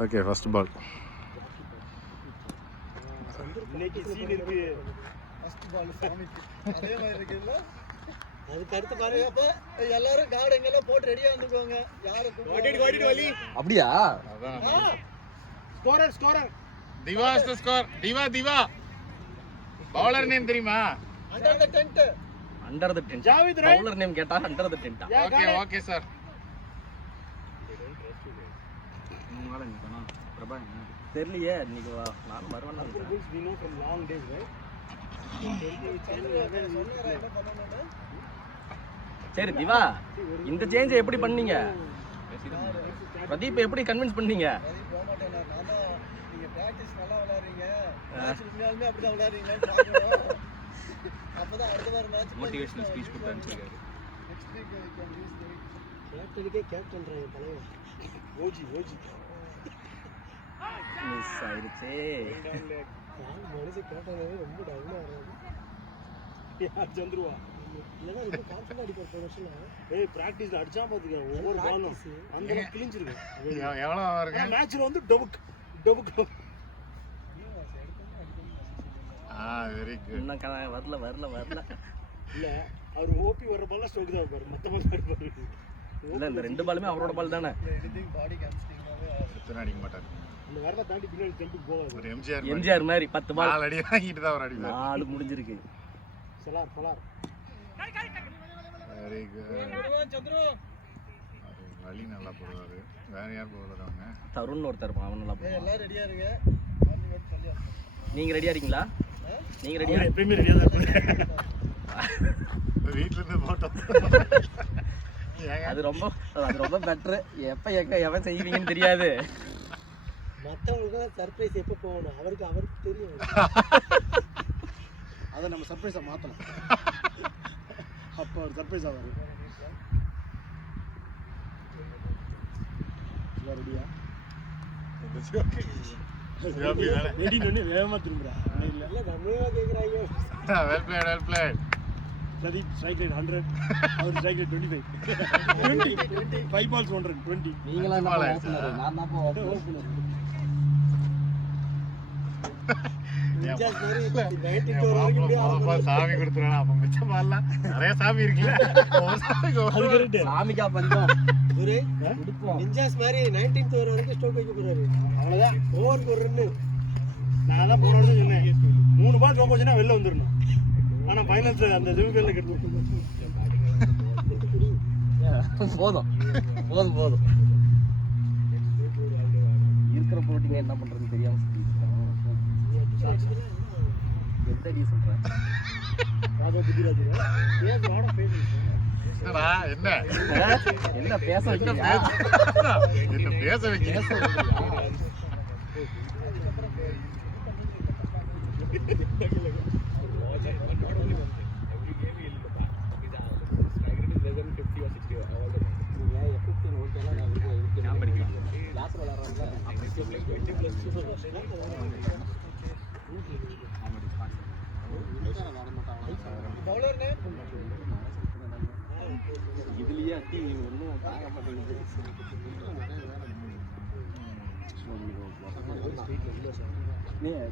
Okay first ball. இன்னைக்கு scene இருக்கு. First ball சாமிக்கு அதே மாதிரி இருக்குல்ல. அதுக்கு அடுத்து பாருங்க. அப்ப எல்லாரும் கார்டு எங்கெல்லாம் போட்டு ரெடியா வந்துக்கோங்க. யாரு கோடிட் வலி அப்படியா? Scorer Diva is the score. Diva bowler name தெரியுமா? Under the tent. Under the tent. Javed right. Bowler name கேட்டா under the tent. Okay sir. தெரியலையே இன்னைக்கு நானும் வருவேன். We know from long days, right? சரி திவா, இந்த சேஞ்சை எப்படி பண்ணீங்க? பிரதீப் எப்படி கன்வின்ஸ் பண்ணீங்க? நீங்க பிராக்டிஸ் நல்லா விளையாடுறீங்க. மேட்ச் உண்மையாலுமே அப்படிதான் விளையாடுறீங்கன்னு பார்க்கணும். அப்பதான் அடுத்த வார மேட்ச் மோட்டிவேஷனல் ஸ்பீச் கொடுத்தான்னு சொல்றாரு. Next week we can use the கேப்டனுக்கே கேப்டன்றாங்க தலைவன். ஓஜி மிஸ் ஆயிடுச்சே. மனசு கேப்டனே ரொம்ப டவுனா ஆறாது. யார் சந்துருவா இல்லனா ரொம்ப கான்ஃபிடன்ட் அடிப்பார் போன வருஷம். ஏய் பிராக்டீஸ்ல அடிச்சா பாத்துக்க ஒவ்வொரு பாலும் அந்த கிழிஞ்சிருக்கு. எவ்வளவு வருங்க? மேட்ச்ல வந்து டபுக் வெரி குட். இன்னும் வரல. இல்ல அவர் ஓபி வர பால்ல ஸ்ட்ரோக் தான் பாரு. மொத்தமா அடிப்பாரு. இல்ல இந்த ரெண்டு பாலுமே அவரோட பால் தானே. எனிதிங் பாடி கேம்ஸ்டிங்காவே எத்தனை அடிக்க மாட்டார். இந்த வரல தாண்டி பின்னாடி ஜம்பிங் போவாரு. ஒரு எம்ஜிஆர் மாதிரி 10 பால் 4 அடி வாங்கிட்டு தான் அவர் அடிப்பார். 4 முடிஞ்சிருக்கு. Salaar very good. சந்துரு வலி நல்லா போடுவாரு. வேற யார் போடுறாங்க? தருண் ஒருத்தர் அவன் நல்லா போடுவான். எல்லாரும் ரெடியா இருங்க. வந்து சொல்லியா. நீங்க ரெடியா இருக்கீங்களா? நீங்க ரெடியா? எப்பவுமே ரெடியா தான் இருப்பேன். வீட்ல இருந்து போட்டோம். அது ரொம்ப பெட்டர். எப்ப எவன் செய்வீங்கன்னு தெரியாது. மற்றவங்களுக்கு சர்ப்ரைஸ் எப்போ போகணும் அவருக்கு தெரியும். அதை நம்ம சர்ப்ரைஸாக மாற்றணும். அப்போ ஒரு சர்ப்ரைஸ் ஆகும். ரெடியா? ரெடின்னு வேகமாக திரும்புறா. இல்லை நம்மளே கேட்குறாங்க. Well plate. Pradeep strike rate 100. Our strike rate 25. 20. 5 balls 120. நீங்களா என்ன ஓபனர்? நான் தான் ஓபனர். சாமி கொடுத்துருவாங்க. அப்ப மிச்சம் பால்லாம் நிறைய சாமி இருக்குல்ல. சாமிக்கா பஞ்சம். ஒரே நிஞ்சாஸ் மாதிரி 19th ஓவர் வரைக்கும் ஸ்டோக் வைக்க போறாரு. அவ்வளவுதான். ஓவருக்கு ஒரு ரன். நான் தான் போன வருஷம் சொன்னேன் 3 பால் ஸ்டோக் வச்சுனா வெளில வந்துடணும். ஆனா ஃபைனல்ஸ் அந்த ஜெமிகல்ல கெட்டு போதும் இருக்கிற போட்டிங்க என்ன பண்றதுன்னு தெரியாம எத்தடி சொல்றேன். என்ன பேச வைக்கிறீங்க? என்ன பேச வைக்கிறீங்க? இதுலயே அட்டி ஒன்றும் தாங்க மாட்டேங்குது.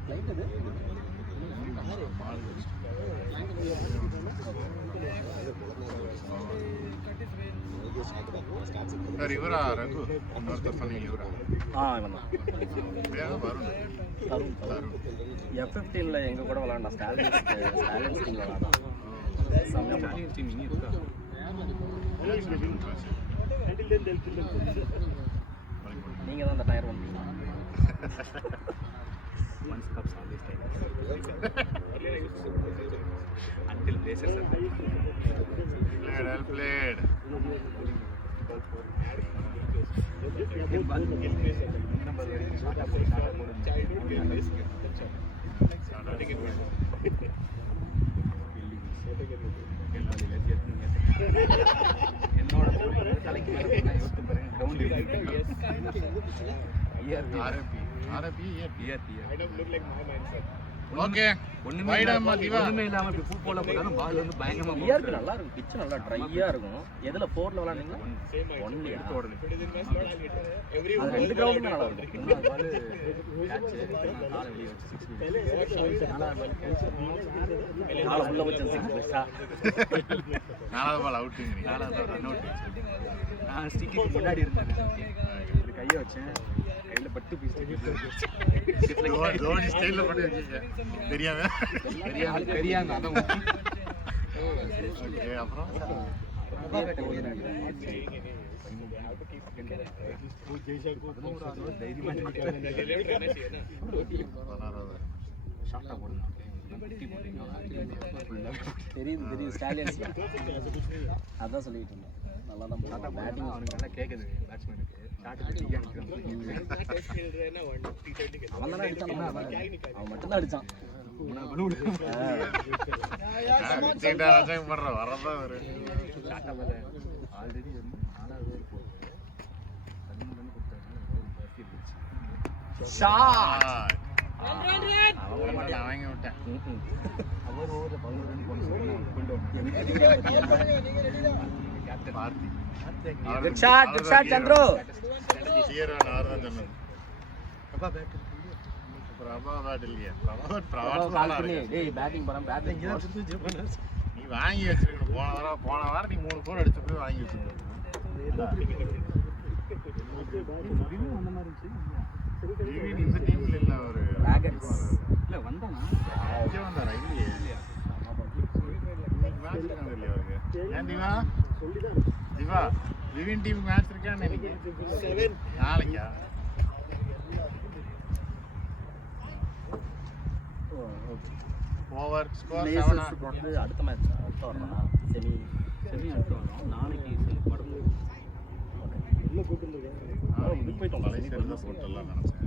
கிளைண்ட் அது சார் இவரா ரகு இன்னொருத்தர் சொன்னீங்க இவரா? இவன் தான் தருண். F15ல எங்க கூட விளையாண்டா. ஸ்டாலின்ஸ் டீம்ல விளையாண்டா. நீங்க தான் அந்த டயர் வந்தீங்களா? Until places are well played. என்னோட தலைக்கு ground RP. I don't look like my mindset. Okay ஒண்ணுமே வைடாமா திவா. ஒண்ணுமே இல்லாம இப்படி பூ போல போட்டாலும் பால் வந்து பயங்கரமா ஃப்ரீயா இருக்கு, நல்லா இருக்கும், பிச்சு நல்லா ட்ரையா இருக்கும். எதுல 4ல விளையாடுங்களா? 1லயா? எடுத்த உடனே அது 2 கிரவுண்டுமே நல்லா இருக்கும். 4 பால் கேட்ச் காலை வெளியே வச்சு 6 நாளை உள்ள வச்சு 6 பெஸ்டா. 4வது பால் அவுட்டுங்க. 4வது ரன் அவுட். நான் ஸ்டிக்கு முன்னாடி இருந்தேன், இப்படி கையை வச்சேன், கையில பட்டு பீஸ் தோனி ஸ்டைல்ல பண்ணி வச்சிருக்கீங்க. தெரியாம தெரியாம அதான் ஓகே. அப்புறம் ஷார்ட்டா போடுங்க. தெரியும் ஸ்டாலியன்ஸ் அதான் சொல்லிட்டு இருந்தேன். நல்லா தான் பேட்டிங் அவனுக்கு நல்லா கேக்குது பேட்ஸ்மேனுக்கு. அவன் தானே அடிச்சான், அவன் மட்டும் தான் அடிச்சான். வரதான் ஒரு ஆல்ரெடி வந்து 4வது வாங்கி விட்டேன். அவர் ஓவர்ல 11 ரன் கொண்டு பார்த்தி குட் ஷாட் சந்திரு. சீரன் ஆர்தான் சொன்னது. பிரபா பேட் இல்லையா? பிரபா கால் பண்ணி டேய் பேட்டிங் போறான், பேட்டிங் நீ வாங்கி வச்சிருக்கணும். போன வாரம் நீ 3 4 அடிச்சு போய் வாங்கி வச்சிருக்கணும். இந்த டீம்ல இல்ல ஒரு டிராகன்ஸ் இல்ல வந்தானா இங்க வந்தாரா? இல்லையே. மேட்ச் இருக்காங்க இல்லையா அவருக்கு? ஏன் திவா? திவா விவின் டீம் மேட்ச் இருக்கான்னு நினைக்கிறேன். நாளைக்கா? ஓவர் ஸ்கோர் 7 வந்து அடுத்த மேட்ச் அடுத்த வரணும். செமி அடுத்து வரும். நாளைக்கு படம் போட்டெல்லாம் நினைச்சேன்.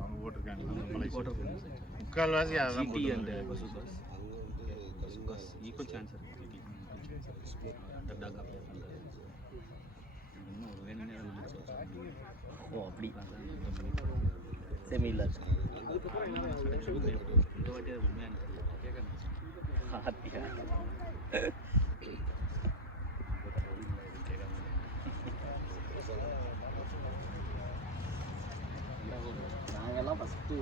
அவங்க போட்டிருக்காங்க. முக்கால்வாசி அதான் GT and Versus equal chance இருக்கு. அண்டர்டாக் அப்ளை பண்றாரு. இன்னும் ஒரு வேணும்னே மேட்ச் வச்சாங்க. ஓ அப்படி செமி இல்ல இந்த வாட்டி அது உண்மையான கேட்க ஹாப்பியா நாங்கெல்லாம் ஃபஸ்ட்டு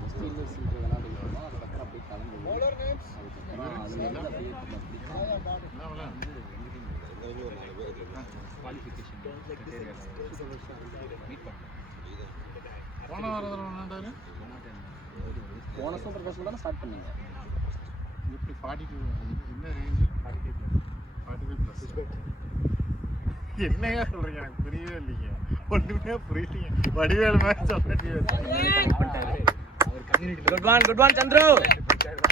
முஸ்லீம்ஸ் விளையாடிட்டு இருந்தோம். அதுக்கப்புறம் அப்படியே கலந்துருவோம். அதுக்கப்புறம் அதுலேருந்து அப்படியே குவாலிஃபிகேஷன் மீட் பண்ணேன். போன வாரம் விளையாண்டாரு. போன சூப்பர் ஃபஸ்ட்டில் தானே ஸ்டார்ட் பண்ணீங்க. எப்படி 42 என்ன ரேஞ்சு? 45+. என்னையா சொல்றீங்க? எனக்கு புரியவே இல்லைங்க. ஒன்றுமே புரியலைங்க. வடிவேலு மாதிரி சொல்றீங்க. Good one Chandru.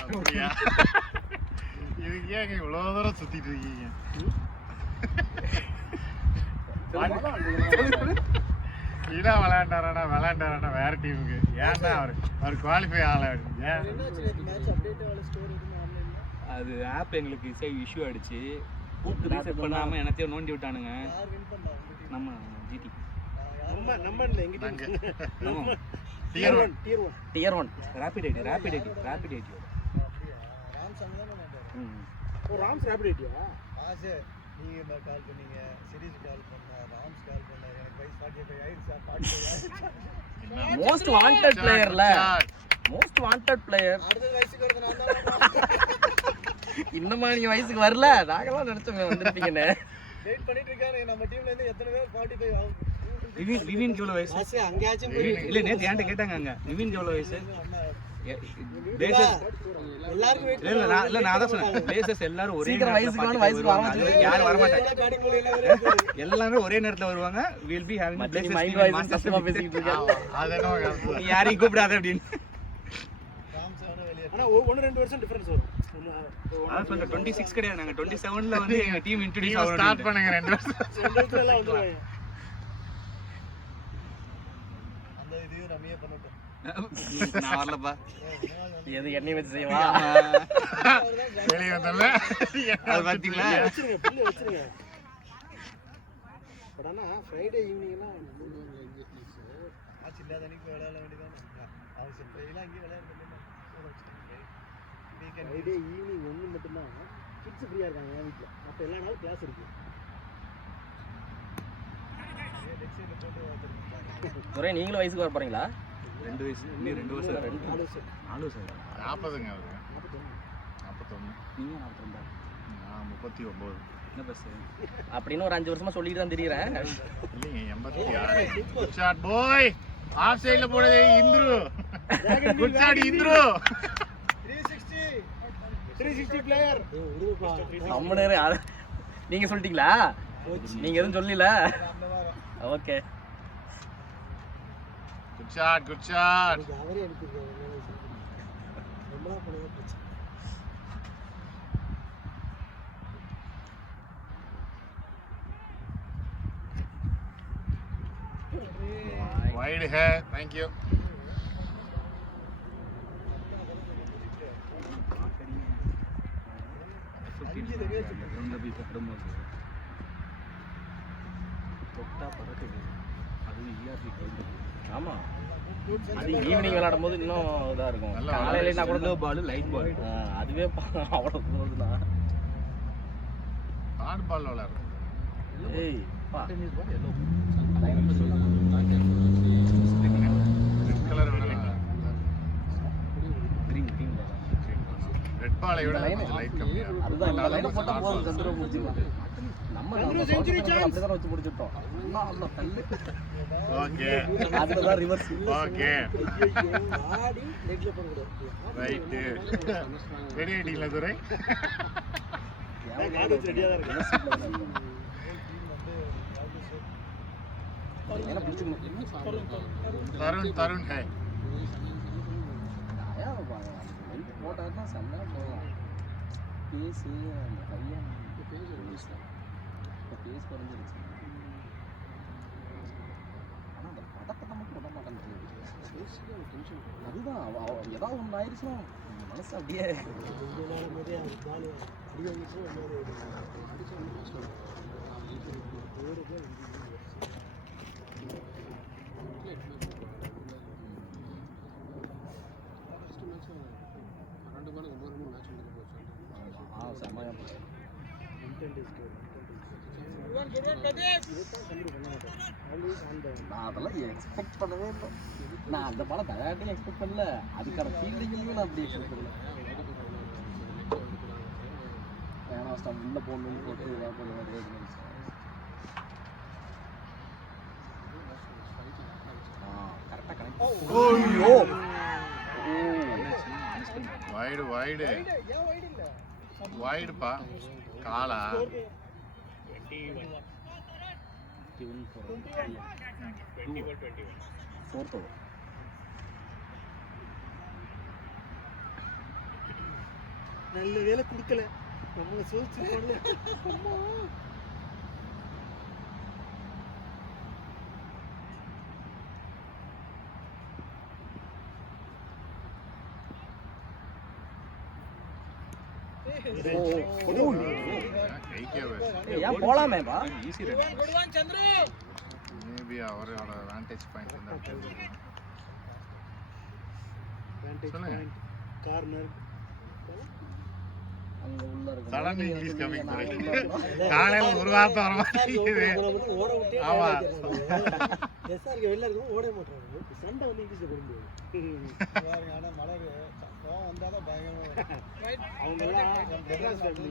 அப்படியா? இதுக்கு ஏங்க இவ்வளோ தூரம் சுத்திட்டு இருக்கீங்க? இதா விளையாண்டாரானா வேற டீமுக்கு. ஏன்டா அவர் குவாலிஃபை ஆகல? ஏன் அது ஆப் எங்களுக்கு இஷ்யூ ஆயிடுச்சு. கூப்பிட்டு ரீசெட் பண்ணாம என்னத்தையும் நோண்டி விட்டானுங்க. நம்ம GT நம்ம இல்ல எங்க நாங்க நம்ம Tier 1 ரேபிட் ஐடி ஓ ராம்ஸ் ரேபிட் ஐடியா? நீங்க கால் பண்ணீங்க, சீரிஸ் கால் பண்ண, ராம்ஸ் கால் பண்ணாரு. எனக்கு வயசு 45 ஆயிடுச்சா? 45 மோஸ்ட் வாண்டட் பிளேயர்ல மோஸ்ட் வாண்டட் பிளேயர். அடுத்த வயசுக்கு வருது. நான் தான் இன்னுமா நீங்க வயசுக்கு வரல? நாங்கெல்லாம் நினைச்சோம் வந்திருப்பீங்கன்னு. வெயிட் பண்ணிட்டு இருக்காரு. நம்ம டீம்ல இருந்து எத்தனை பேர் 45 ஆகும்? விவின்க்கு எவ்வளவு வயசு? ஆசை அங்கேயாச்சும் இல்ல நேத்து என்கிட்ட கேட்டாங்க அங்க விவின்க்கு எவ்வளவு வயசு? எல்லாரும் வெயிட் இல்ல நான் அதான் சொன்னேன். பிளேசஸ் எல்லாரும் ஒரே சீக்கிரம் வயசுக்கு வர வச்சு யாரும் வர மாட்டாங்க. காடி மூலையில எல்லாரும் ஒரே நேரத்துல வருவாங்க. Will be having places mind voice கஷ்டமா பேசிட்டு இருக்காங்க. அதெல்லாம் நீ யாரையும் கூப்பிடாத அப்படின்னு. ராம்ஸ் அவன வெளிய ஆனா 1-2 வருஷம் டிஃபரன்ஸ் வரும். அதான் சொல்றேன் 26 கிடையாது. நாங்க 27ல வந்து எங்க டீம் இன்ட்ரோ듀ஸ் ஸ்டார்ட் ஆகணும். பண்ணுங்க 2 வருஷம். எல்லாம் வந்துருவாங்க. அந்த இதையும் ரம்மியே பண்ணட்டும். நான் வரலப்பா. எது எண்ணெய் வச்சு செய்வா? வெளியே வந்தல அது பாத்தீங்களா? வச்சிருங்க பில்ல வச்சிருங்க. படானா ஃப்ரைடே ஈவினிங்லாம் ஆச்சு இல்லாத அன்னைக்கு விளையாட வேண்டியதானே. அவன் செப்டைலாம் அங்கேயே விளையாட வேண்டியதானே. ஃப்ரைடே ஈவினிங் 1 மட்டும்தான் கிட்ஸ் ஃப்ரீயாக இருக்காங்க என் வீட்டில். மற்ற எல்லா நாளும் கிளாஸ் இருக்கு. துரை நீங்களும் வயசுக்கு வர போறீங்களா? 2 வயசு இன்னும் 2 வருஷம் 4 வருஷம் 4 வருஷம் 40ங்க அவருக்கு. 41. நீங்க 42 நான் 39. என்ன பஸ் அப்படின்னு ஒரு 5 வருஷமா சொல்லிட்டு தான் தெரியுறேன். இல்லைங்க 86. குட் ஷாட் பாய். ஆஃப் சைடுல போடுது இந்துரு. குட் ஷாட் இந்துரு. 360 பிளேயர். நம்ம நேரம் நீங்க சொல்லிட்டீங்களா? நீங்க எதுவும் சொல்லல. Okay good shot good shot. அவரே அனுப்பிடுறாரு. ரொம்ப பண்ணவே பிரச்சனை. वाइड है. Thank you. ஆமா அது ஈவினிங் விளையாடும் போது இன்னும் இதா இருக்கும். நல்லா காலையில கூட லோ பால் லைட் பால் அதுவே அவ்வளவு போகுதுண்ணா. हार्ड बॉल விளையாடுறோம். ஏய் பா tennis ball yellow red colour விட கிரீன் ரெட் பாலை விட லைட் கம்மியா இருக்கும். அதுதான் இந்த லைனை போட்டா போதும். சந்திர முடிச்சுக்கலாம். நம்ம செஞ்சுரி அப்படிதான் வச்சு முடிச்சிட்டோம். அவ்வளோ தள்ளு. ஓகே அதுதான் ரிவர்ஸ். ஓகே ஆடி நெட்ல போடக்கூடாது. ரைட். ரெடி ஆயிட்டீங்களா துரை? கார்டு வச்சு ரெடியா தான் இருக்கு. தருண் தருண் है. போட்டாதான் செம்மையா போகலாம். பேசு அந்த பையன் பேஸ் குறைஞ்சிருச்சு. ஆனா அந்த பதப்பத்தை மட்டும் விட மாட்டேங்குது. அதுதான் ஏதாவது ஒன்று ஆயிடுச்சுன்னா மனசு அப்படியே போதே அந்த பால் அடி வாங்கிச்சு. செம்மையா போச்சு. நான் அதெல்லாம் எக்ஸ்பெக்ட் பண்ணவே இல்லை. நான் அந்த படம் தயாரிட்டையும் எக்ஸ்பெக்ட் பண்ணல. அதுக்கான ஃபீல்டிங்கையும் நான் அப்படி எக்ஸ்பெக்ட் பண்ணல. ஏன்னா ஸ்டம் உள்ள போகணும்னு போட்டு ஏதாவது பண்ணுவாரு. கரெக்டாக கனெக்ட். ஓய்யோ வைடு வைடு வைடுப்பா காலா. Fourth over. நல்ல வேலை கொடுக்கல. நம்ம சோச்சு பண்ணல. ஏன் போலாமேப்பா? Easy run. மேபி அவரோட வாண்டேஜ் பாயிண்ட் வந்து கார்னர் அங்க உள்ள இருக்கு. சடன் இங்கிலீஷ் கமிங் காலையில ஒரு வார்த்தை வர மாட்டேங்குது. ஓட விட்டே. ஆமா எஸ்ஆர்கே வெளில இருக்கும் ஓட மாட்டாங்க. சண்டை வந்து இங்கிலீஷ்ல போட முடியாது. ஆனா மலர் கோவம் வந்தாதான் பயங்கரமா அவங்க எல்லாம் மெட்ராஸ் ஃபேமிலி.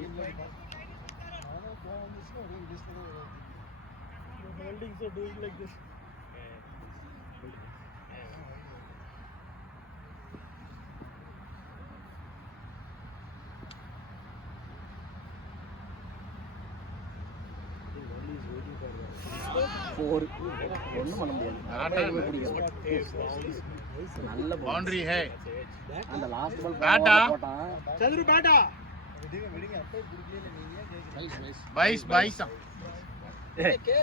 அவனோ கோவம் வந்துச்சுன்னா ஒரே இங்கிலீஷ்ல தான் வரும். Holdings are doing like this. ஒன்றும் பண்ண முடியாது. நல்ல பவுண்டரி ஹே. அந்த லாஸ்ட் பால் பேட்டா போட்டான். சதுரு பேட்டா. பைஸ் பைஸ்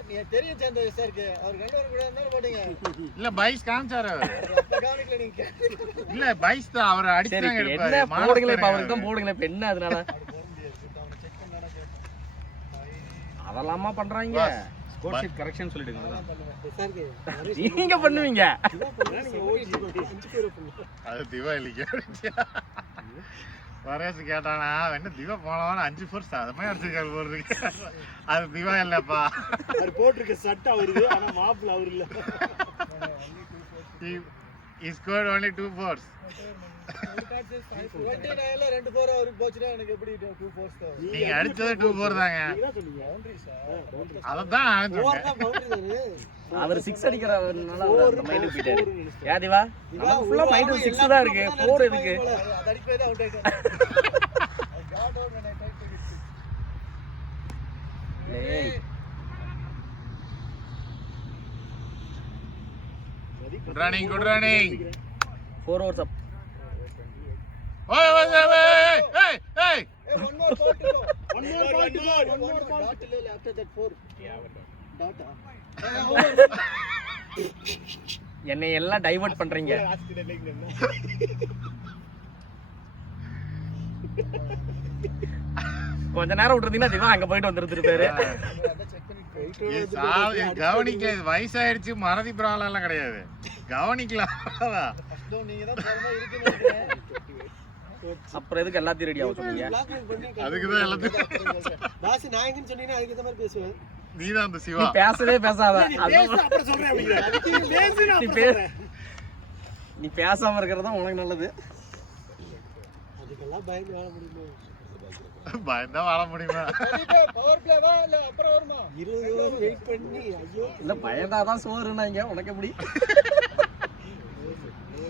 நீங்க தெரியும் சேர்ந்த எஸ்ஆர்கே அவர் கண்டவர் கூட இருந்தாலும் போட்டீங்க. இல்ல பைஸ் காமிச்சாரு அவரு. அப்ப கவனிக்கல நீங்க. இல்ல பைஸ் தான் அவர் சரி அடிச்சாங்க என்ன எடுப்பாரு. போடுங்களே இப்ப அவருக்கு தான் போடுங்களே இப்ப என்ன அதனால செக் பண்ணாடா கேட்டேன். அதெல்லாமா பண்றாங்க. ஸ்கோர் ஷீட் கரெக்ஷன் சொல்லிடுங்க. எஸ்ஆர்கே நீங்க பண்ணுவீங்க. நீங்க ஓடி 5 பேர் பண்ணுங்க. அது திவாலிக்கு பரேஷ் கேட்டானா என்ன திவா போனவன 5 ஃபோர்ஸ் அதமே அடிச்சிருக்காரு போறதுக்கு. அது திவா இல்லப்பா. அவர் போட்டிருக்க சட்டை அவருக்கு, ஆனா மாப்பிள்ள அவர் இல்ல. He scored only 2 fours. 29ல 2 4 அவருக்கு போச்சுனா எனக்கு எப்படி 2 4 தான். நீங்க அடிச்சது 2 4 தாங்க. நீங்க தான் சொன்னீங்க. அததான் நான் ஓவர் சொன்னேன். தான் பவுண்டரி தானே. அவர் 6 அடிக்கிறனால அவர் மைண்ட் போயிட்டாரு. யா திவா நமக்கு ஃபுல்லா மைண்ட் 6 தான் இருக்கு. 4 எதுக்கு? அது அடிக்கவே தான் அவுட் ஆயிட்டாரு. I got out when I tried to hit six. ஏய் Good running. 4 overs up. Hey, hey. Hey, one more ball to go. One more ball to go. One more ball to go after that 4. Dot. என்னை எல்லாம் divert பண்றீங்க. கொஞ்ச நேரம் விட்டுறீங்கன்னா திவா அங்க போயிட்டு வந்துருப்பாரு. கவனிக்க வயசாயிருச்சு, மறதி ப்ராப்ளம் எல்லாம் கிடையாது. கவனிக்கலாம். நீங்க தான் போறமா இருக்குன்னு நினைக்கிறேன். அப்புறம் எதுக்கு எல்லாத்தையும் ரெடி ஆக சொன்னீங்க? அதுக்குதான் எல்லாத்துக்கும் பாஸ் நான் எங்கன்னு சொன்னீங்கன்னா அதுக்கு ஏத்த மாதிரி பேசுவேன். நீதான் அந்த நீ சிவா. பேசவே பேசாத. அப்புறம் சொல்றேன் அப்படிங்க. அதுக்கு பேசி நான் அப்புறம் சொல்றேன். நீ பேசாம இருக்கிறது தான் உனக்கு நல்லது. அதுக்கெல்லாம் பயந்து வாழ முடியுமா? பயந்தா வாழ முடியுமா? பவர் பிளேவா இல்ல அப்புறம் வருமா? 20 ஓவர் வெயிட் பண்ணி ஐயோ இல்ல பயந்தாதான் சோறுனாங்க. உனக்கு எப்படி?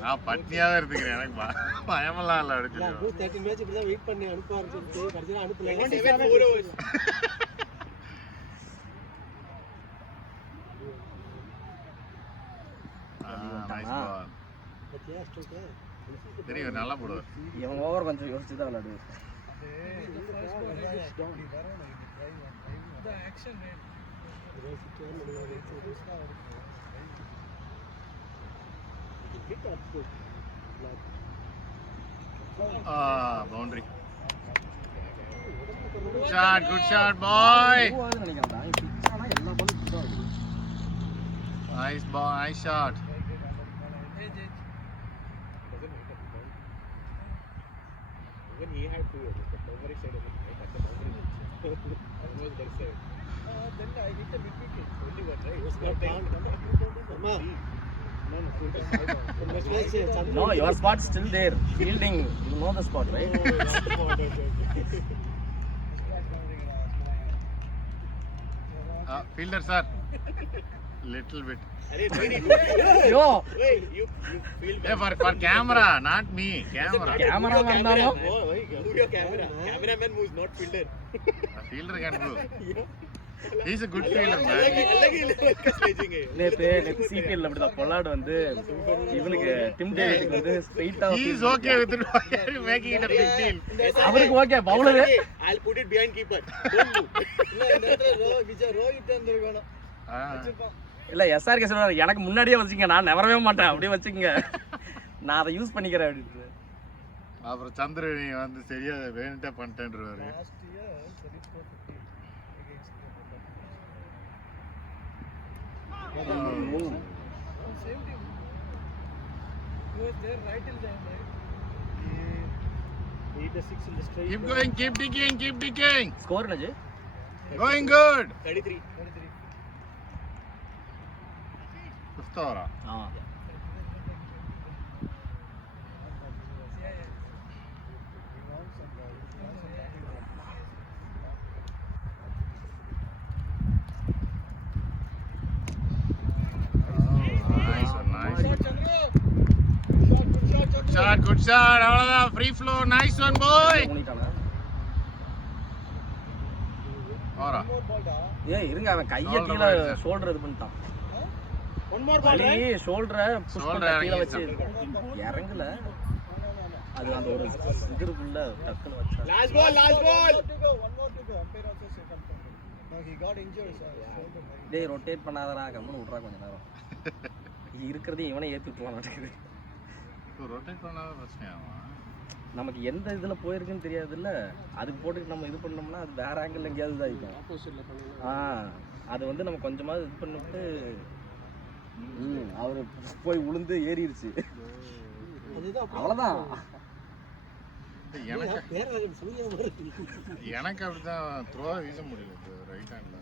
நான் பட்னியாவே இருந்துக்கிறேன். எனக்கு பயமெல்லாம் இல்ல. அடிச்சு 30 மேட்ச் இப்படி தான் வெயிட் பண்ணி அனுப்புவாருன்னு சொல்லிட்டு கடைசியா அனுப்பல. 4 overs. பத்தியா ஸ்ட்ரோக் தெரியும், நல்லா போடுவார். இவன் ஓவர் கொஞ்சம் யோசிச்சு தான் விளையாடுவார். பவுண்டரி. Good shot boy. நினைக்கிறேன்டா பிச் ஆனா எல்லா பாலும் பிச்சா இருக்கு. Nice shot. Even he had 2 overs, but nobody said anything. Right? At the boundary, almost their side. Then I hit a big wicket. Only one, right? was not count. அம்மா No, next match Chandran No, your spot still there. Fielding, you know the spot, right? Fielder sir, little bit. Yo, Wait, you feel Hey, for camera, not me. Camera. camera வந்தாலும் move your camera. Cameraman moves, not fielder. A fielder can move. He's a good fielder, man. நேத்து CPL அப்படிதான் bollard வந்து இவனுக்கு dim டேவிட்க்கு வந்து ஸ்ட்ரைட்டா He's okay with it. Making it a big deal. அவருக்கு okay bowler. I'll put it behind keeper. Don't move. இல்ல இந்த இடத்துல ரோஹித் வந்திருக்கணும். இல்ல எஸ்ஆர்கே சொல்றாரு எனக்கு முன்னாடியே வச்சுங்க, நான் நவரவே மாட்டேன், அப்படியே வச்சுங்க, நான் அதை யூஸ் பண்ணிக்கிறேன் அப்படின்னு. அப்புறம் சந்திர நீ வந்து சரியா வேணுட்டே பண்ணிட்டேன்றாரு. Last year, 34-50 against same team. He was there right till the end, right? He hit a 6 in the straight. Keep going, keep digging. Score என்னது? Going good. 33. 33. Fifth over. Good shot. அவ்வளவுதான். Free flow. Nice one, boy. ஓரா. ஏய் இருங்க, அவன் கையை கீழே shoulder இது பண்ணிட்டான். One more ball, right? வலி ஷோல்டரை புஷ் Shoulder பண்ண கீழே வச்சு இறங்கிடுச்சு. இறங்கல, அது அந்த ஒரு இதுக்குள்ள டக்குன்னு வச்சா. Last ball. One more to go. Umpire also said something. No, he got injured, sir. டேய் ரொட்டேட் பண்ணாதடா, கம்முன்னு விட்றா கொஞ்ச நேரம். இருக்கிறதையும் இவனை ஏற்றி விட்டுருவான் நடக்குது. ரொட்டேட் பண்ணாத பிரச்சனையாவா? நமக்கு எந்த இதில் போயிருக்குன்னு தெரியாதுல்ல, அதுக்கு போட்டுட்டு நம்ம இது பண்ணோம்னா அது வேற ஆங்கிள் எங்கேயாவது இதாகிக்கும். அது வந்து நம்ம கொஞ்சமாவது இது பண்ணிவிட்டு அவர் போய் உளுந்து ஏறிடுச்சு, அதுதான் அவ்வளோதான். எனக்கு பேரழகன் சூர்யா மாதிரி எனக்கு அப்படிதான் த்ரோ வீச முடியல ரைட் ஹேண்ட்ல.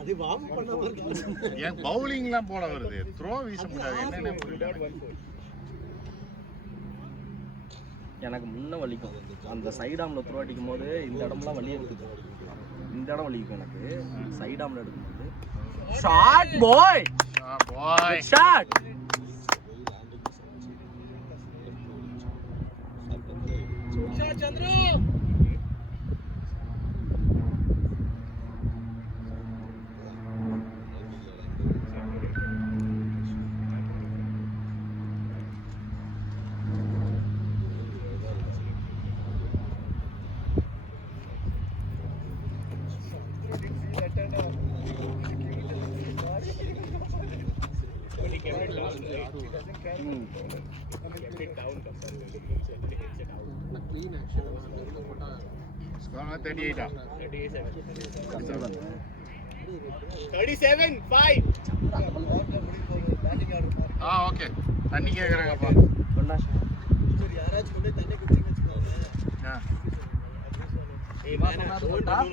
அது வார்ம் பண்ணாம இருக்கு. ஏன் பவுலிங்லாம் போட வருது, த்ரோ வீச முடியாது. என்னன்னு புரியல. எனக்கு முன்ன வலிக்கும் அந்த சைடு ஆம்ல த்ரோ அடிக்கும் போது இந்த இடம்லாம் வலி எடுக்குது. இந்த இடம் வலிக்கும் எனக்கு சைடு ஆம்ல எடுக்கும்போது. ஷாட் பாய் பாய் ஷாட். சந்திரு ஸ்கோர் 38 37-5. ஓகே. தண்ணி கேக்குறாங்கப்பா. சரி யாராச்சும் கொண்டு தண்ணி குடிச்சிங்க வச்சுக்கோங்க.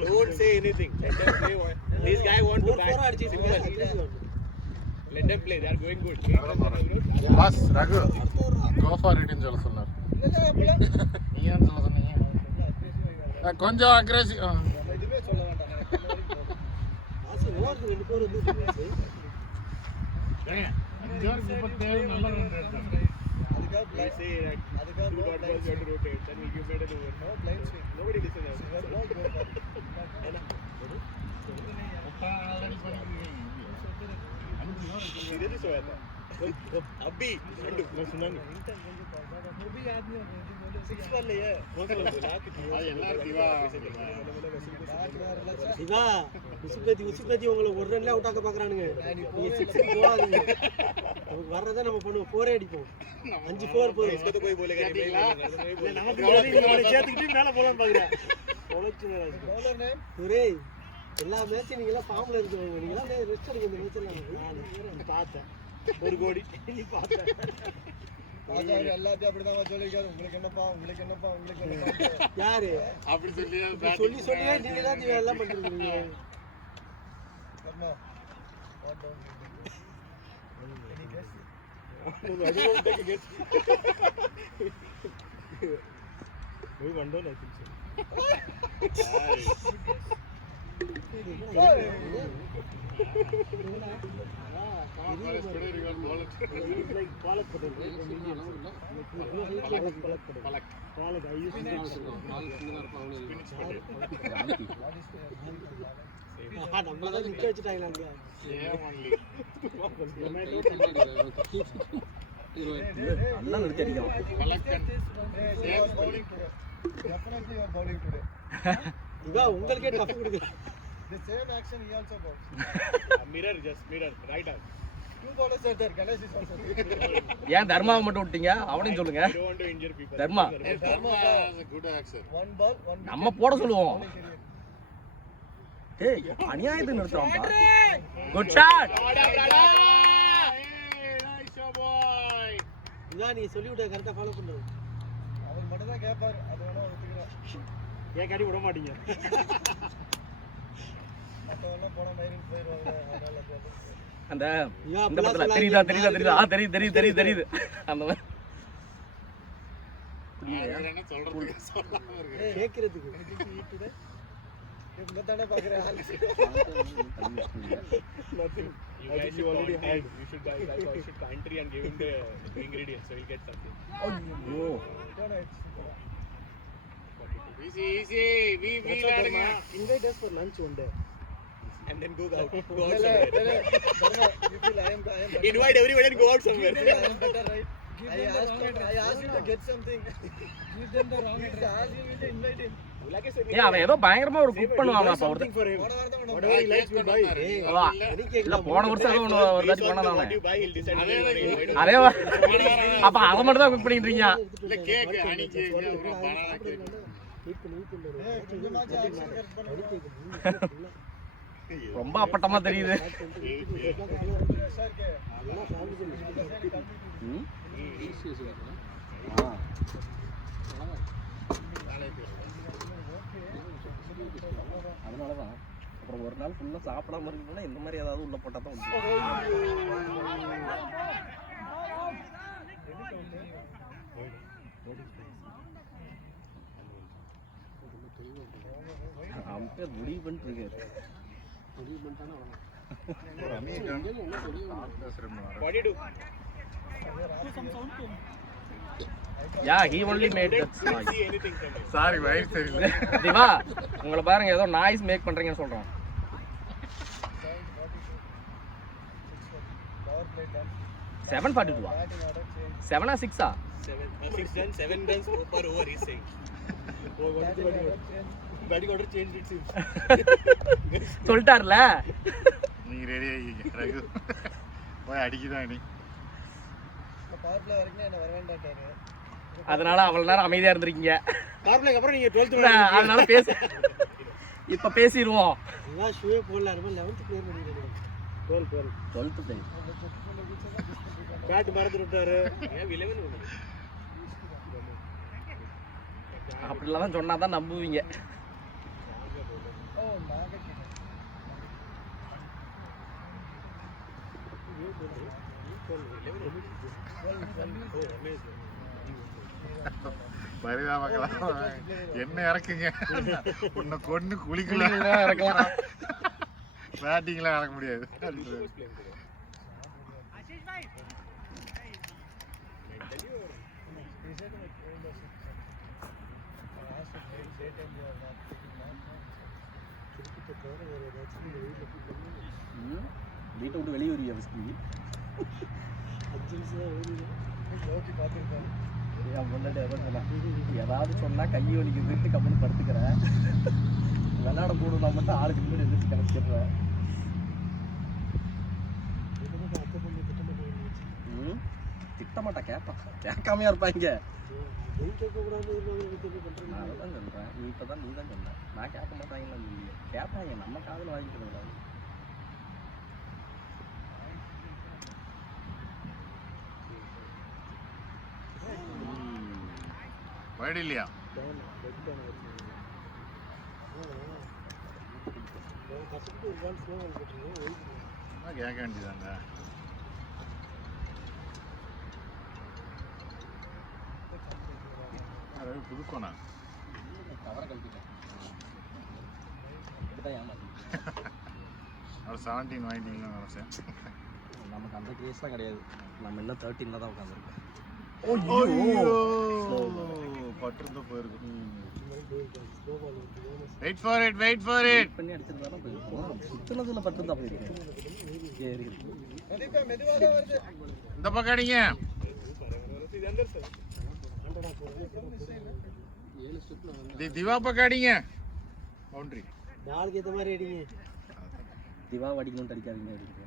Don't say anything. Let them play. This guy want to bat. Let them play. They are going good. Boss Raghu go for it ன்னு சொல்ல சொன்னார். நீங்க என்ன சொல்ல சொன்னீங்க? கொஞ்சம் அக்ரெசிவ். இதுவே சொல்ல வேண்டாம். ஆசி ஓவர் 2 போர் வந்து ஏங்க ஜோர்ஜ் பட்டே நல்ல ரன் எடுத்தாங்க. அதுக்காக They say that அதுக்காக two ball balls have to rotate. Then we give better over. No blind swing. Nobody listens. Seriously सोया था. अभी ठंड मैं सुना नहीं. वो भी आदमी 6 कर लिए அது எல்லாரும் திவா சிவா உசுப்பேத்தி உங்களை ஒரு ரன்ல அவுட் ஆக்க பாக்குறானுங்க. நீங்க 6 போகாதீங்க. நமக்கு வர்றதை நம்ம பண்ணுவோம். 4 அடிப்போம். 5 4 போதும். इसको तो कोई बोलेगा नहीं. நமக்கு இவனை சேர்த்துக்கிட்டு மேல போலாம் பாக்குறேன். பொளச்சுங்க பவுலர் நேம் ஒரே எல்லா மேட்சும் நீங்க எல்லாம் ஃபார்ம்ல இருக்கீங்க. நீங்க எல்லாம் ரெஸ்ட் எடுக்க இந்த மேட்ச்ல நான் பார்த்தேன். 1 கோடி நீ பார்த்த. ராஜா எல்லாத்தையும் அப்படிதான் சொல்லிருக்காரு. உங்களுக்கு என்னப்பா யாரு அப்படி சொல்லியே நீங்க தான் எல்லாம் பண்றீங்க. கர்மா what down any guess We won down, I think so. நம்மளதான் நிக்க வச்சுட்டாங்க. நல்லா நிறுத்தி அடிக்கலாம். definitely you are bowling today. இவா உங்களுக்கே டஃப் கொடுக்குது. The same action he also bowls. Mirror right arm. Two bowlers are there. Ganesh is also there. ஏன் தர்மாவை மட்டும் விட்டீங்க? அவனையும் சொல்லுங்க. You don't want to injure people. Dharma good action. One ball, one wicket. நம்ம போட சொல்லுவோம். Bowling career. டேய் அநியாயத்துக்கு நிறுத்துறான்ப்பா. Good shot. இவா நீ சொல்லி விட்ட கரெக்டா ஃபாலோ பண்றது. அவர் மட்டும் தான் கேட்பாரு. அது வேணா ஒத்துக்கிறேன். ஏன் காடி விட மாட்டீங்க? மற்றவெல்லாம் போன மயிரில் போயிடுவாங்க. அதனால கேட்பேன். அந்த இந்த படத்துல தெரியுதா தெரியுது அந்த மாதிரி என்ன சொல்றதுக்கு சொல்லாம இருக்கு. கேக்குறதுக்கு today இவங்க தானே பாக்குறேன். nothing. You guys should already had. You should guys should country and give him the ingredients so he'll get something. ஐயோ Easy. We ஆடுங்க. invite us for lunch one day. And then go out. Go out Dharma, somewhere. you feel I am better. Invite everybody and go out somewhere. I am better, right? I asked you to get something. Give them the wrong address. I asked you to invite him. Like I said, ஏன் அவன் ஏதோ பயங்கரமா ஒரு cook பண்ணுவான் அப்ப ஒருத்தன். for him. போன வாரம் தான் Whatever he likes we'll buy. அவா இல்ல போன வருஷம் ஏதோ ஒரு தாட்டி பண்ணானே. what you buy, he'll decide. அதே அப்ப அத மட்டும் தான் குக் பண்ணிட்டு இருக்கீங்க. இல்ல கேக் ஹனி கேக் அப்புறம் பனானா கேக். ஏய் கொஞ்சமாச்சு ஆக்ஷன் கட் பண்ணு. ரொம்ப அப்பட்டமா தெரியுது. சார் கே ம்? அதனாலதான் அப்புறம் ஒரு நாள் ஃபுல்லா சாப்பிடாம இருக்கணும்னா இந்த மாதிரி ஏதாவது உள்ள போட்டா தான் அம்பேர் முடிவு பண்ணிட்டு இருக்காரு. முடிவு பண்ணிட்டானா Yeah, he only made that noise. Sorry வயிறு சரியில்லை. திவா உங்களை பாருங்க ஏதோ நாய்ஸ் மேக் பண்றீங்கன்னு சொல்றோம். 742 7 or 6 6 runs, 7 runs per over he's saying. Batting order changed it seems. சொல்லிட்டார்ல. நீங்க ரெடி ஆகிங்க ரகு. போய் அடிக்குதான் நீ. பவர் பிளே வரைக்கும் என்ன வர வேண்டாட்டாரு. அதனால அவ்வளவு நேரம் அமைதியா இருந்திருக்கீங்க. பவர் பிளேக்கு அப்புறம் நீங்க 12th அதனால பேச இப்ப பேசிடுவோம். இவா ஷூவே போடல அருமா 11th பிளேயர் பண்ணிடுறாரு. 12th player. பேட் மறந்து விட்டாரு. ஏன் 11 அப்படிலாம் சொன்னாதான் நம்புவீங்க. பரிதாபங்களா என்ன இறக்குங்க உன்னை கொண்டு குளிக்கல இறக்கலாம். பேட்டிங்லாம் இறக்க முடியாது. வீட்டை விட்டு வெளியே வருவியா ஃபஸ்ட்டு? என் பொண்டாட்டி எதாவது சொன்னான், ஏதாவது சொன்னால் கை வலிக்குதுன்ட்டு கம்முன்னு படுத்துக்கிறேன், விளையாட போடுனா மட்டும் ஆளுக்கு முன்னாடி எதிர்த்து கிடச்சிடுறேன். திட்டமாட்டா, கேட்பான், கேட்காமையா இருப்பாங்க. நான் அதை தான் சொல்கிறேன், நீ இப்போ தான் சொன்ன, நான் கேட்க மாட்டாங்கன்னு சொல்லி கேட்பாங்க, நம்ம காதில் வாங்கிக்கிறது. வைடு இல்லையா? கேட்க வேண்டியதாங்க. புதுக்கோண்ணா கவரை கழட்டிட்டேன், இப்படிதான் ஏமாத்தி. அவர் 17 வாங்கிட்டீங்கன்னு நினச்சேன். நமக்கு அந்த கேஸ்லாம் கிடையாது, நம்ம இன்னும் 13 தான் உட்காந்துருக்கோம். பட்டிருந்த போயிருக்கு. வெயிட் ஃபார் இட் பண்ணி அடிச்சிருந்தாலும் போயிருக்கோம். சுத்தினதுல பட்டிருந்தா போயிருக்கேன். சரி, இந்த பக்கம் அடிங்க. திவா பக்கம் அடிங்க. பவுண்டரி நாளுக்கு ஏற்ற மாதிரி அடிங்க. திவா அடிக்கணும்னு அடிக்காதீங்க அப்படிங்க.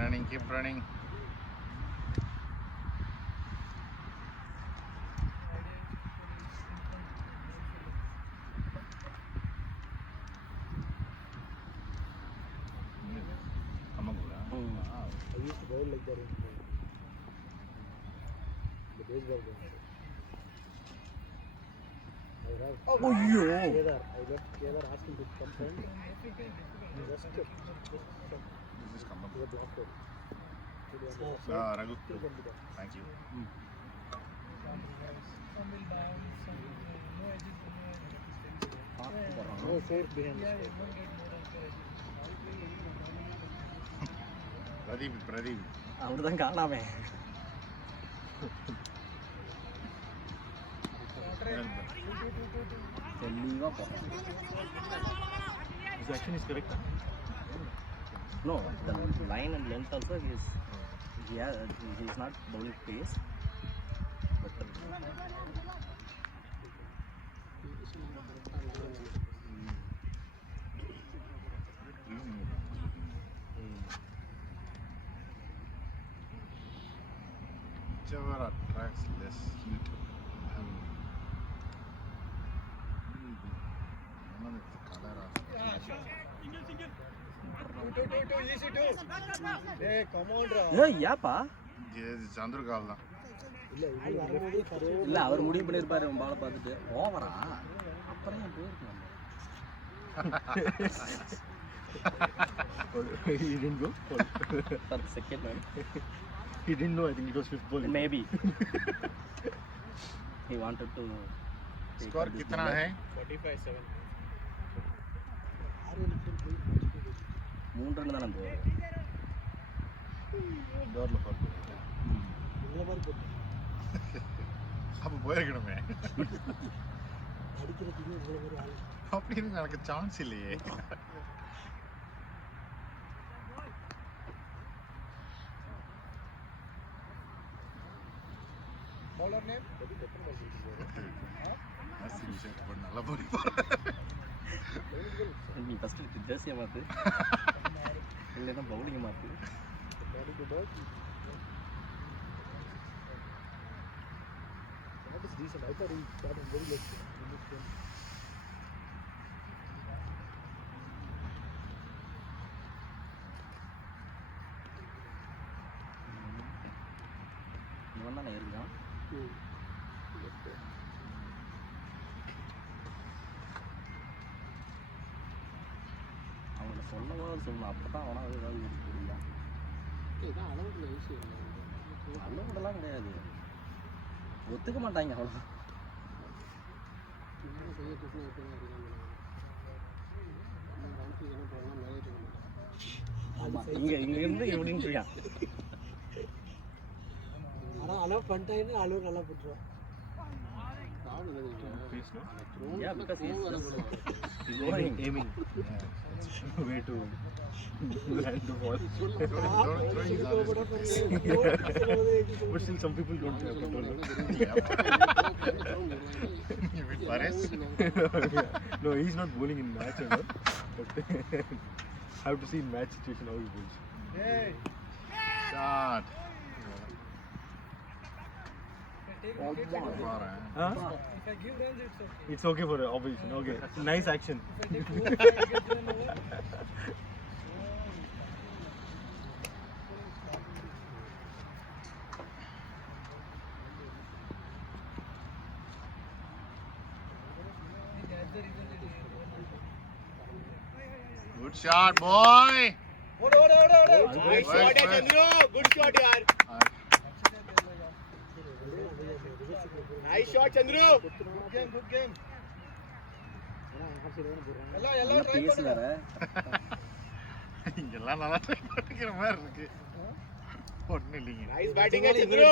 Running, keep running. I used to bowl like that in the baseball game. I left Kedar asking to come friend. Just come up. He was blocked out. Raghu. Thank you. No safe behind. Pradeep. அவனுதான் காணாமே. தெளிவா போறான். His action is correct. No, the line and length also he is not bowling pace, but whichever attracts less heat. One of the color easy too. Hey, come on, bro. ஏய் ஏப்பா Chandru Kal. இல்ல அவர் முடிவு பண்ணிருப்பாரு உன் பாலை பார்த்துட்டு ஓவரா அப்புறம் ஏன் போயிருக்கலாம் He didn't go. for the second one He didn't know. I think it was fifth ball. maybe he wanted to take Score up this कितना number. है? 45-7. 3 ரன் தானே போகுது Door lo போடு. அப்ப போயிருக்கணுமே. அப்படின்னு எனக்கு சான்ஸ் இல்லையே. Bowler name? நல்லா போடி. நீ ஃபர்ஸ்ட் ஜெர்சியை மாத்து இல்லைன்னா பவுலிங்கை மாத்து That is decent. I thought he started very late. இவன் தானே இருக்கான் அவங்கள சொல்லவாது சொல்லணும் அப்போ தான் அவனால் ஏதாவது யூஸ் புரியல அளவுடலாம் கிடையாது ஒத்துக்க மாட்டாங்க அவ்வளோ இங்கேருந்து எப்படின்னு இருக்கான் ஆனால் அலோவ் பண்ணிட்டாங்கன்னா அலோவ் நல்லா போட்டுருவான். Yeah, because he's Aiming. Way to land the ball. But still, some people don't have control. No, he's not bowling in match and all. But I have to see in match situation how he bowls. Hey, Shot. Huh? if I give range, it's okay. It's okay for opposition. Okay, nice action. If I take 4, I get run over. That's the reason it is. Good shot, boy. Order. Nice shot, Chandru. Good shot, yaar. Nice shot, Chandru. Good game. நல்லா பேசு வேற இங்கெல்லாம் நல்லா try பண்ணிக்கிற மாதிரி இருக்கு. ஒன்றும் இல்லைங்க. Nice batting, Chandru.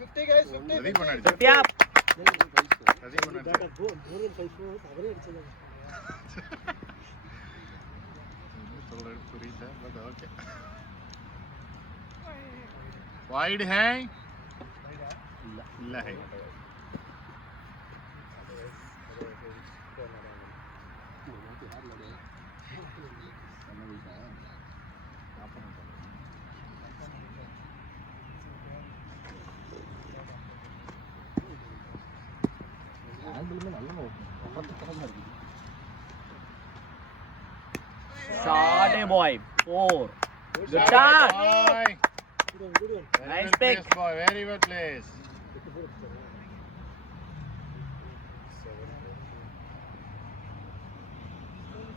50 guys, 50. Ready பண்ணாடி. சத்யா ரெடி பண்ணாடி. சொல்றது புரியல பட் ஓகே. वाइड है இல்ல है ஆங்கிளுமே நல்ல பக்கத்துல இருக்கு shot boy 4 good shot Nice pick. boy, very well placed.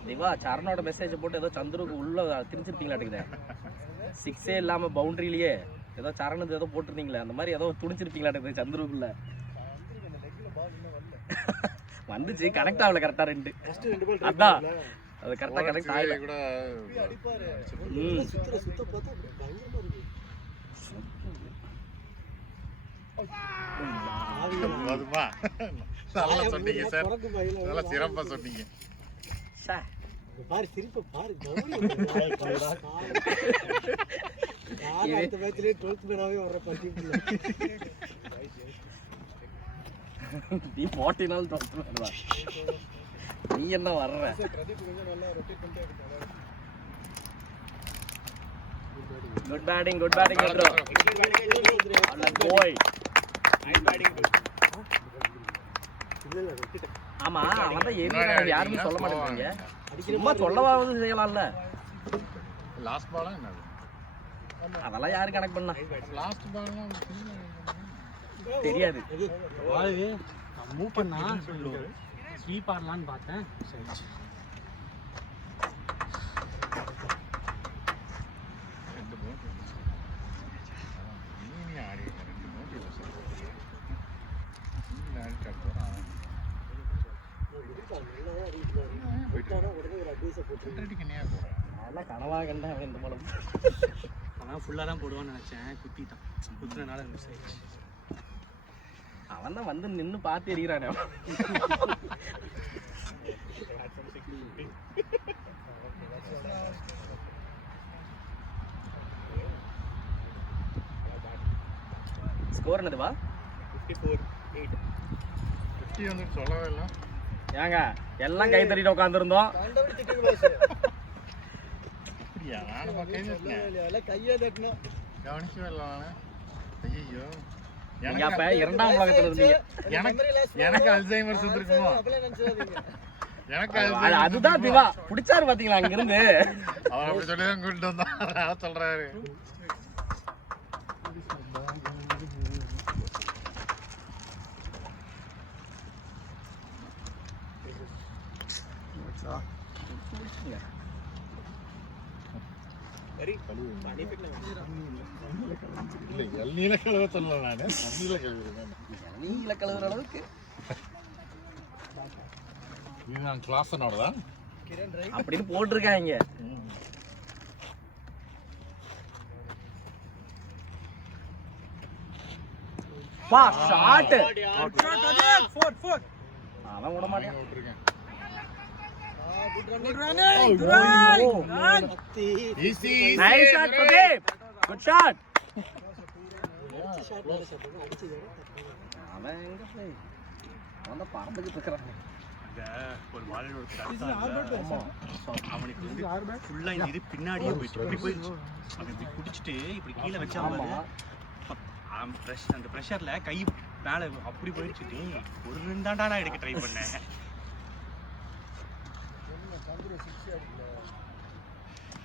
Deva சரணோட மெசேஜ் போட்டு ஏதோ சந்துருக்கு உள்ள திணிச்சிருப்பீங்களாட்டுக்குதே 6 இல்லாம பவுண்டரியிலேயே ஏதோ சரணது ஏதோ போட்டிருந்தீங்களே அந்த மாதிரி ஏதோ துணிச்சிருப்பீங்களாட்டுக்குது சந்துருக்குள்ள வந்துச்சு கனெக்ட் ஆகல கரெக்டா ரெண்டு அதான் அது கரெக்டா கனெக்ட் ஆகல கூட போதுமா நல்லா சொன்னீங்க சார் நல்லா சிறப்பா சொன்னீங்க பாரு திருப்ப பாரு அடுத்த மேட்ச்லயே 12th மேனாவே வர்ற பட்டியல நீ 40 நாள் 12th மேனா நீ என்ன வர்ற பிரதீப் கொஞ்சம் நல்லா ரொட்டேட் பண்ணிட்டே இருக்காரு. Good batting bro. அல்ல போய். ஆமா அவன் தான் ஏறி யாருமே சொல்ல மாட்டேங்கிறீங்க. சும்மா சொல்லவாவது செய்யலாம்ல. லாஸ்ட் பாலா என்னது? அதெல்லாம் யாரு கணக்கு பண்ணா? லாஸ்ட் பால்லாம் தெரியாது. மூவ் பண்ணா ஸ்வீப் ஆடலான்னு பார்த்தேன். அதெல்லாம் கனவா கண்டேன் அவன் இந்த படம். ஆனால் ஃபுல்லாக தான் போடுவான்னு நினச்சேன். குத்திட்டான். குத்துறதுனால மிஸ் ஆயிடுச்சு. அவன் தான் வந்து நின்று பார்த்து எறிகிறானே. ஸ்கோர் என்னதுவா? 54-8. 50 வந்து சொல்லவே இல்லை. ஏங்க எல்லாம் கை தட்டிட்டு உட்காந்துருந்தோம். கண்டபடி திட்டுங்க boss. அப்படியா? நானும் பார்த்தேன். கையை தட்டணும். கவனிக்கவே இல்லை நானு. ஐயோ நீங்க அப்ப இரண்டாம் உலகத்துல இருந்தீங்க. எனக்கு அல்சைமர்ஸ் இருக்குமோ? எனக்கு அதுதான் திவா புடிச்சாரு பாத்தீங்களா அங்க இருந்து. அவர் அப்படி சொல்லி தான் கூட்டிட்டு வந்தான். அதான் சொல்றாரு. இல்லை எல்நீல கழுவ சொல்லல நானு. தண்ணியில கழுவுறேன். நீல கலர் அளவுக்கு இதுதான் கிளாஸனோட தான் அப்படின்னு போட்டிருக்காங்க. பா ஷாட் அவன் விட மாட்டான். விட்டுருக்கேன். Easy nice shot Pradeep. Good shot. அவன் எங்க போய் அவன் தான் பறந்துக்கிட்டு இருக்கிறான். ஒரு வாழையோட அவனுக்கு வந்து ஃபுல்லா இந்த இது பின்னாடியே போயிட்டு இப்படி போயிடுச்சு. அவன் இப்படி குடிச்சிட்டு இப்படி கீழே வச்சா அந்த ப்ரெஷர்ல கை மேலே அப்படி போயிடுச்சுட்டு ஒரு ரெண்டாண்டா நான் எடுக்க ட்ரை பண்ணேன்.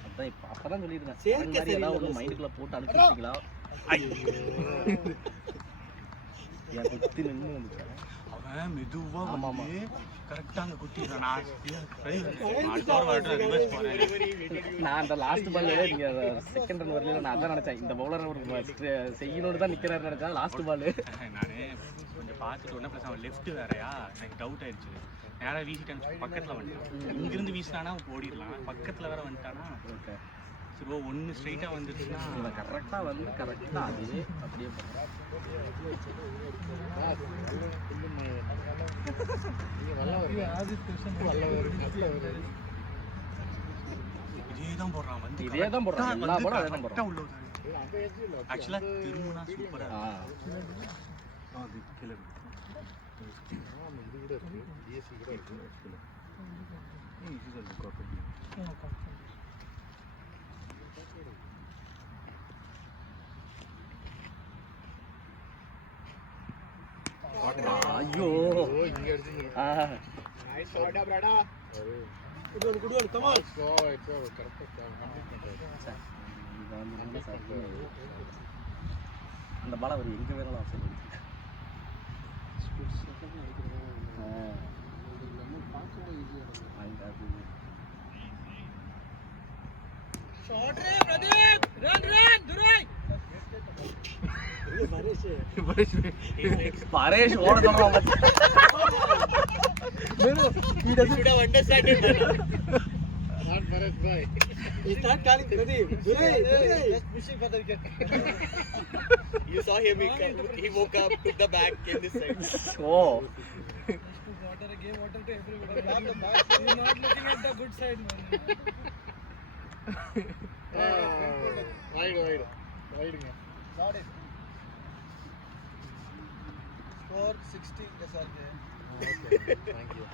அதான் இப்ப அப்பதான் சொல்லியிருந்தேன். ஏதாவது ஒன்று மைண்டுக்குள்ள போட்டு அனுப்பிச்சிங்களா? என் குத்தி நின்று வந்துட்டேன். அவன் மெதுவா வந்து கரெக்டா அங்க குத்திடுறான். நான் அந்த லாஸ்ட் பால் நீங்க செகண்ட் ரன் வரல நான் அதான் நினைச்சேன். இந்த பவுலர் ஒரு செய்யணும்னு தான் நிக்கிறாரு நினைச்சேன். லாஸ்ட் பால் நானு கொஞ்சம் பார்த்துட்டு ஒன்றும் ப்ளஸ் அவன் லெஃப்ட் வேறையா எனக்கு டவுட் ஆயிடுச்சு. நேராக வீசிட்டான். பக்கத்தில் வந்துட்டான். இங்கிருந்து வீசினானா ஓடிடலாம். பக்கத்தில் வேற வந்துட்டானா சரி ஓ ஒன்று ஸ்ட்ரைட்டாக வந்துருச்சுன்னா இவன் கரெக்டாக வந்து கரெக்டாக அதுவே அப்படியே இதே தான் போடுறான். வந்து இதே தான் போடுறான். எல்லா போடும் அதே தான் போடுறான். உள்ள ஆக்சுவலாக திரும்பினா சூப்பராக அது கிளம்பு. ஐயோ அந்த பால அவர் எங்க வேணாலும் ஆப்ஷன் பரேஷ் ஓட சொல்றான். He doesn't have understand it. Not Paresh bhai. He start calling Pradeep. Durai. Just pushing for the wicket. You saw him. He woke up, took the bat, came this side. Oh. Water again, water to everybody. He's not looking at the good side, man. Wide. Got it. Score 60 SRK. Okay, thank you.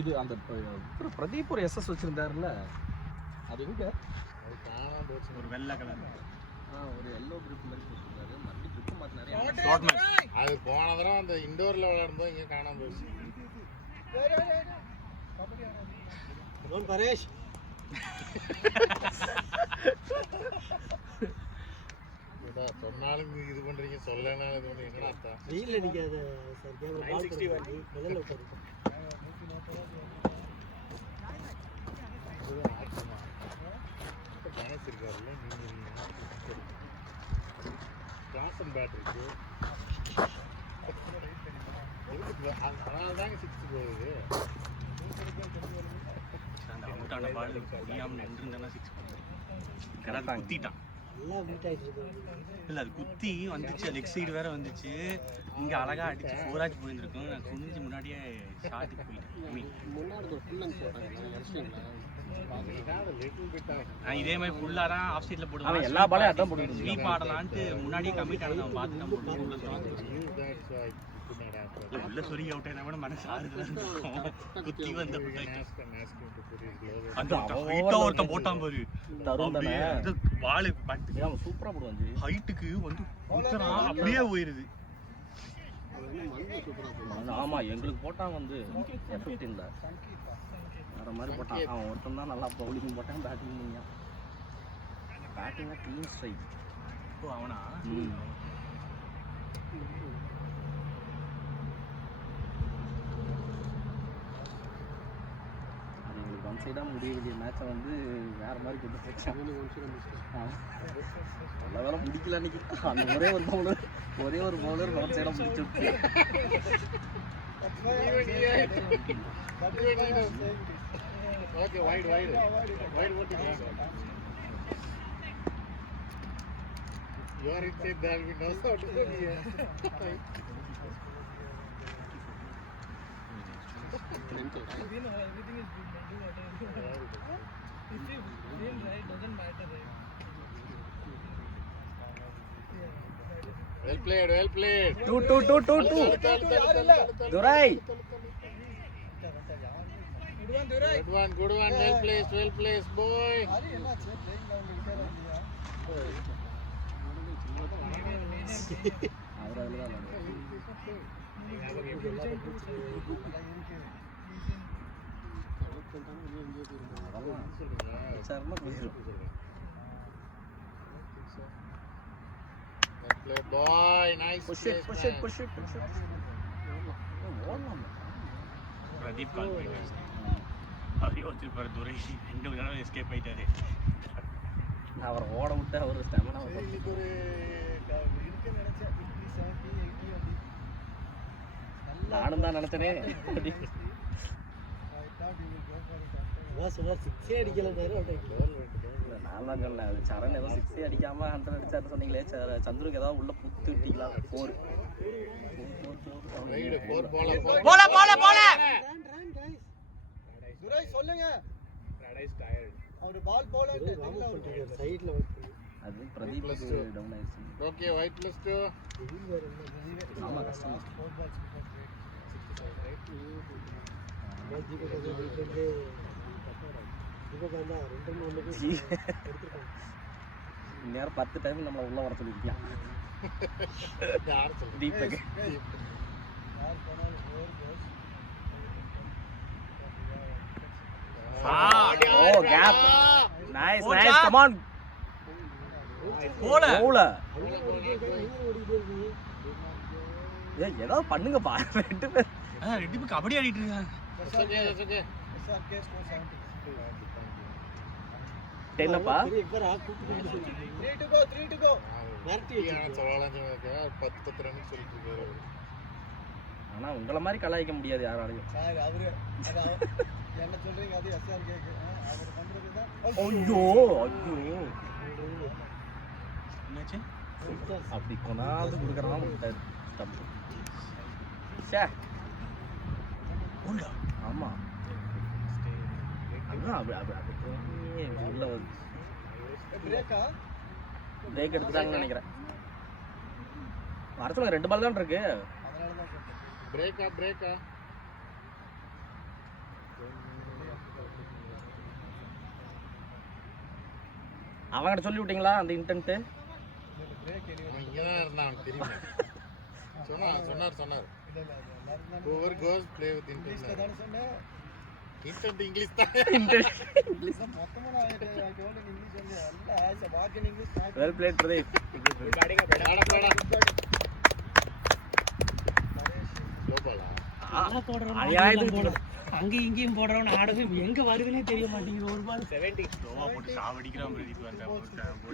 இது அந்த பிரதீப் ஒரு SS வச்சிருந்தாருல்ல, அது எங்க? அது காணாம போச்சு. ஒரு வெள்ளை கலர் ஒரு எல்லோ கிரிப் மாதிரி போட்டுருந்தாரு, மறுபடியும் கிரிப் மாத்தினாரு. அது போன தடவை அந்த இண்டோர்ல விளையாடும்போது இங்க காணாம போச்சு. பரேஷ் சொன்னாலும் இது பண்றீங்க, சொல்லனாலும் இது பண்ணி என்னடா அர்த்தம்? வெயில் அடிக்காத சார், கேமரா பால் பண்ணுங்க, முதல்ல உட்காருங்க. கணேஷ் இருக்காருல்ல, நீங்க கிளாஸ் அண்ட் பேட் இருக்கு, அதனால தாங்க 6 போகுது. அந்த அவுட்டான பால் முடியாமல் நின்றுருந்தேன்னா 6 கரெக்டாக குத்திட்டான். நல்லா மீட் ஆகிட்டு இருக்கு. இல்லை அது குத்தி வந்துச்சு, லெக் சைடு வேற வந்துச்சு. இங்கே அழகாக அடிச்சு 4 ஆச்சு போயிருந்துருக்கும். நான் குனிஞ்சு முன்னாடியே ஷாட்டுக்கு போயிட்டேன். முன்னாடி ஒரு ஃபுல் அண்ட் போட்டாங்க, அடிச்சிட்டீங்களா? நான் இதே மாதிரி ஃபுல்லாக தான் ஆஃப் சைடில் அவன் போடுவேன். எல்லா பாலையும் அதான் போட்டுட்டு ஸ்வீப் ஆடலான்ட்டு முன்னாடியே கமிட் ஆனது அவன் பார்த்து தான் போட்டு உள்ள சொல்லி அவுட் ஆனா கூட மனசு ஆறுதல் குத்தி வந்து அந்த ஹைட்டா ஒருத்தன் போட்டான் பாரு, வாழை பட்டு அவன் சூப்பரா போடுவான் ஜி. ஹைட்டுக்கு வந்து குத்துறான், அப்படியே போயிருது. ஆமா எங்களுக்கு போட்டான் வந்து F15ல வேற மாதிரி போட்டான். அவன் ஒருத்தன் தான் நல்லா பவுலிங் போட்டான், பேட்டிங் பண்ணான். பேட்டிங்னா க்ளீன் ஸ்ட்ரைக். ஓ அவனா? அது எங்களுக்கு ஒன் சைடாக முடிய வேண்டிய மேட்சை வந்து வேற மாதிரி கொண்டு போயிட்டான். நல்ல வேலை முடிக்கல அன்னைக்கு. அந்த ஒரே ஒரு பவுலர் ஒன் சைடாக முடிச்சு விட்டு. Okay, wide voting. You are inside that, we know how to do it. Well played. 2 Durai. Good one. Well placed, boy. Well played, boy. Nice. Push it. Pradeep கால் பண்ணிட்டாரு. அப்படியே வச்சிருப்பாரு துரை, 2 தடவை எஸ்கேப் ஆயிட்டாரு. அவரை ஓட விட்டு அவர் ஸ்டெமினா இன்னைக்கு ஒரு இருக்கு நினைச்சேன் 70 80 அப்படி. நானும் தான் நினைச்சனே. சிக்ஸே அடிக்கல நான் தான் சொன்னேன், அது சரண் ஏதோ 6 அடிக்காம 100 அடிச்சாரு சொன்னீங்களே, சந்துருக்கு ஏதாவது உள்ள புத்து விட்டீங்களா? 4 சொல்லுங்க. அவர் பால் போல சைடுல அது பிரதீப் டவுன் ஆயிடுச்சு. Okay, white +2. ஆமா கஷ்டம். இந்நேரம் 10 டைம் நம்மளை உள்ள வர சொல்லியிருக்கான் Deepak. Oh, gap. Nice. Come on. போல ஏதோ பண்ணுங்கப்பா. 2 பேர் 2 பேர் கபடி ஆடிட்டு இருக்காங்க. That's okay. SRK score 70. 10 அப்பா. 3 to go. ஆனா உங்கள மாதிரி கலாய்க்க முடியாது யாராலையும். சார் அவரு என்ன சொல்றீங்க, அது SRK அவர் பண்றதுதான். ஐயோ என்னாச்சு? அப்படி கொண்டாந்து கொடுக்கறதா விட்டாரு தப்பு. சே உண்டா? ஆமா அதான் உள்ள வந்து பிரேக்கா பிரேக் எடுத்துட்டாங்கன்னு நினைக்கிறேன். வர சொல்லுங்க, 2 பால் தான் இருக்கு. அதனால தான் பிரேக்கா அவங்ககிட்ட சொல்லி விட்டீங்களா அந்த இன்டென்ட்? அவன் இங்கே தான் இருந்தான், அவனுக்கு தெரியும். சொன்னார் Whoever goes play with intent. Intent English தான். Well played, Pradeep. அங்கேயும் இங்கேயும் போடுறவன் ஆடுது எங்க வருதுன்னே தெரிய மாட்டேங்குது. ஒரு பால் 70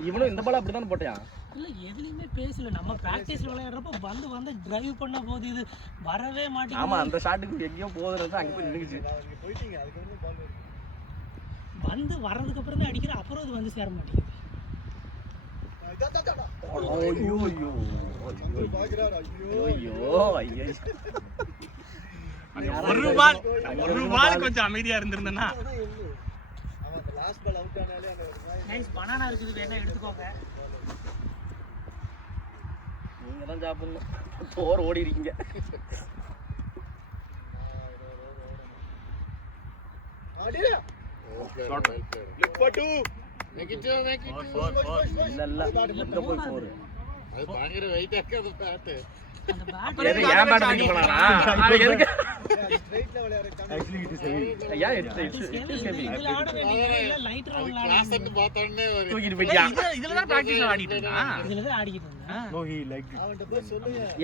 இவனும் இந்த பால் அப்படிதான் போட்டியா? இல்ல எதுலயுமே பேசல. நம்ம பிராக்டிஸ்ல விளையாடுறப்ப வந்து டிரைவ் பண்ண போது இது வரவே ஆமா, மாட்டேங்குது. அந்த ஷாட்டுக்கு எங்கேயோ போகுதுன்னு அங்க போய் நின்னுச்சு. வந்து வர்றதுக்கு அப்புறம் தான் அடிக்கிற, அப்புறம் அது வந்து சேர மாட்டேங்குது. ஐயோ ஒரு பால் கொஞ்சம் அமைதியா இருந்திருந்தேன்னா நைஸ் பனானா இருக்குது, வேணா எடுத்துக்கோங்க. நீங்க தான் சாப்பிடணும், போர் ஓடி இருக்கீங்க. Look for 2. Make it two. இல்ல இங்க போய் போரு. அது பயங்கர வெயிட்டா இருக்கு அந்த பேட். அந்த பேட் எதுக்கு ஏன் பேட் தூக்கி போனாரா? அது எதுக்கு? ஐயா it's heavy. இதுல ஆட வேண்டியது லைட் ரவுண்ட்ல கிளாஸ் வந்து பார்த்த உடனே ஒரு தூக்கிட்டு போயிட்டியா? இதுல தான் பிராக்டிஸ் ஆடிட்டு இருந்தான். இதுல தான் ஆடிக்கிட்டு இருந்தேன்.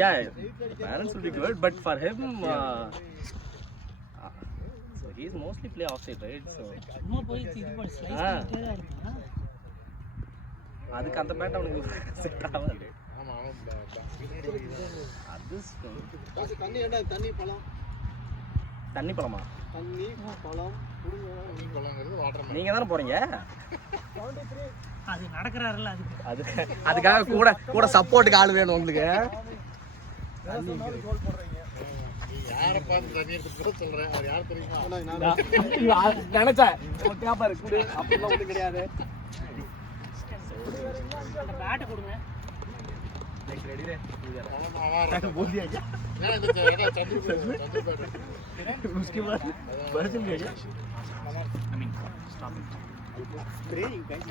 Yeah, parents will be good, but for him, so he's mostly play offside, right? So சும்மா போய் இது பண்ணி ஸ்லைஸ் பண்ணிட்டே தான் இருந்தேன். அதுக்கு அந்த பேட் அவனுக்கு செட் ஆகாது. ஆமா அது தண்ணி பழமா தண்ணி பழம் நீ கொள்ளங்கிறது வாட்டர் நீங்க தானே போறீங்க. அது நடக்கறாருல அதுக்காக கூட கூட சப்போர்ட்டுக்கு ஆள் வேணும் உங்களுக்கு. நீ யாரை பார்த்து தண்ணி எடுத்து சொல்றேன், அவர் யார் தெரியுமா? நினைச்சேன் அப்படிலாம் ஒன்றும் கிடையாது. அந்த பேட்டை கொடுங்க. उसके बाद बर्तन भेजा। Spraying, guys.